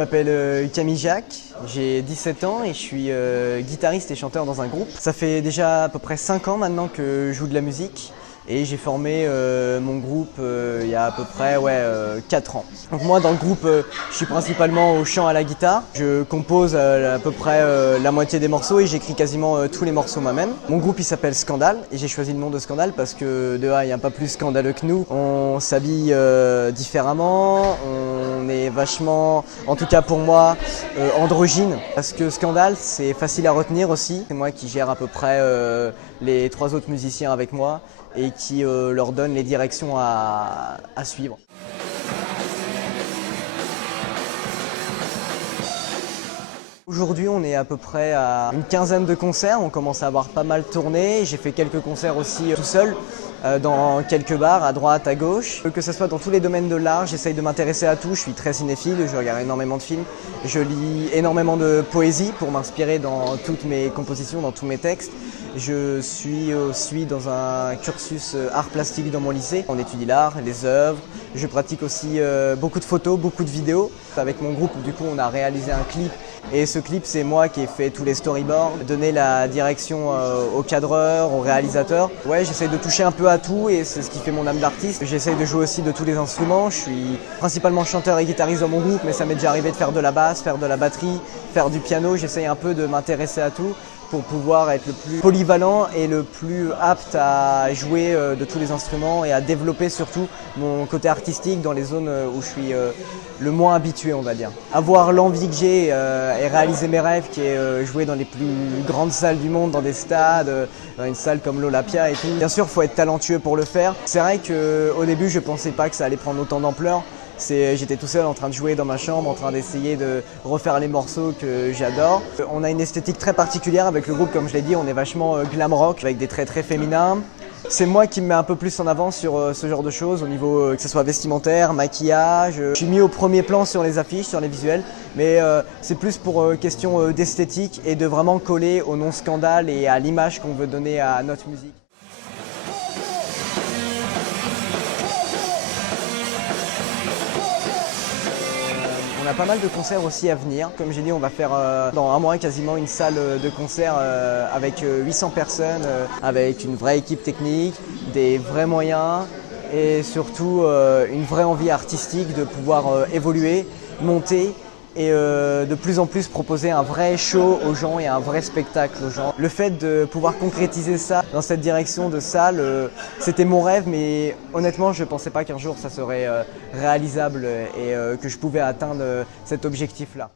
Je m'appelle Camille Jacques, j'ai 17 ans et je suis guitariste et chanteur dans un groupe. Ça fait déjà à peu près 5 ans maintenant que je joue de la musique et j'ai formé mon groupe il y a à peu près 4 ans. Donc moi dans le groupe je suis principalement au chant à la guitare. Je compose à peu près la moitié des morceaux et j'écris quasiment tous les morceaux moi-même. Mon groupe il s'appelle Scandale et j'ai choisi le nom de Scandale parce que de A il n'y a pas plus scandaleux que nous. On s'habille différemment, on est vachement, en tout cas pour moi, androgyne. Parce que Scandale c'est facile à retenir aussi. C'est moi qui gère à peu près les 3 autres musiciens avec moi et qui leur donne les directions à suivre. Aujourd'hui, on est à peu près à une quinzaine de concerts. On commence à avoir pas mal tourné. J'ai fait quelques concerts aussi tout seul dans quelques bars à droite, à gauche. Que ce soit dans tous les domaines de l'art, j'essaye de m'intéresser à tout. Je suis très cinéphile, je regarde énormément de films. Je lis énormément de poésie pour m'inspirer dans toutes mes compositions, dans tous mes textes. Je suis aussi dans un cursus art plastique dans mon lycée. On étudie l'art, les œuvres. Je pratique aussi beaucoup de photos, beaucoup de vidéos. Avec mon groupe, du coup, on a réalisé un clip. Et ce clip, c'est moi qui ai fait tous les storyboards, donné la direction au cadreur, au réalisateur. Ouais, j'essaye de toucher un peu à tout et c'est ce qui fait mon âme d'artiste. J'essaye de jouer aussi de tous les instruments. Je suis principalement chanteur et guitariste dans mon groupe, mais ça m'est déjà arrivé de faire de la basse, faire de la batterie, faire du piano. J'essaye un peu de m'intéresser à tout pour pouvoir être le plus polyvalent et le plus apte à jouer de tous les instruments et à développer surtout mon côté artistique dans les zones où je suis le moins habitué, on va dire. Avoir l'envie que j'ai et réaliser mes rêves, qui est jouer dans les plus grandes salles du monde, dans des stades, dans une salle comme l'Olympia et tout. Bien sûr, il faut être talentueux pour le faire. C'est vrai qu'au début, je ne pensais pas que ça allait prendre autant d'ampleur. J'étais tout seul en train de jouer dans ma chambre, en train d'essayer de refaire les morceaux que j'adore. On a une esthétique très particulière avec le groupe, comme je l'ai dit, on est vachement glam rock avec des traits très féminins. C'est moi qui me mets un peu plus en avant sur ce genre de choses, au niveau que ce soit vestimentaire, maquillage. Je suis mis au premier plan sur les affiches, sur les visuels, mais c'est plus pour question d'esthétique et de vraiment coller au nom Scandale et à l'image qu'on veut donner à notre musique. On a pas mal de concerts aussi à venir. Comme j'ai dit, on va faire dans un mois quasiment une salle de concert avec 800 personnes, avec une vraie équipe technique, des vrais moyens et surtout une vraie envie artistique de pouvoir évoluer, monter et de plus en plus proposer un vrai show aux gens et un vrai spectacle aux gens. Le fait de pouvoir concrétiser ça dans cette direction de salle, c'était mon rêve, mais honnêtement je ne pensais pas qu'un jour ça serait réalisable et que je pouvais atteindre cet objectif-là.